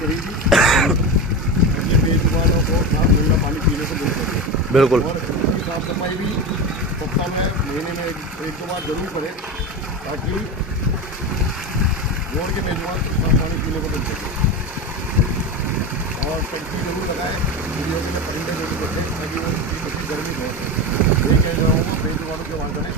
करेगी ताकि बेजुबानों को साफ गंदा पानी पीने को मिल सके। बिल्कुल। और उसकी साफ सफाई भी सप्ताह में महीने में एक दो बार जरूर करें ताकि रोड के मेजबान को साफ पानी पीने को मिल सके। और टंकी जरूर लगाए वीडियो के लिए परिंदे जरूर रखें ताकि वो गर्मी बहुत है। ये कह रहा हूँ बेजुबानों के वहाँ करें।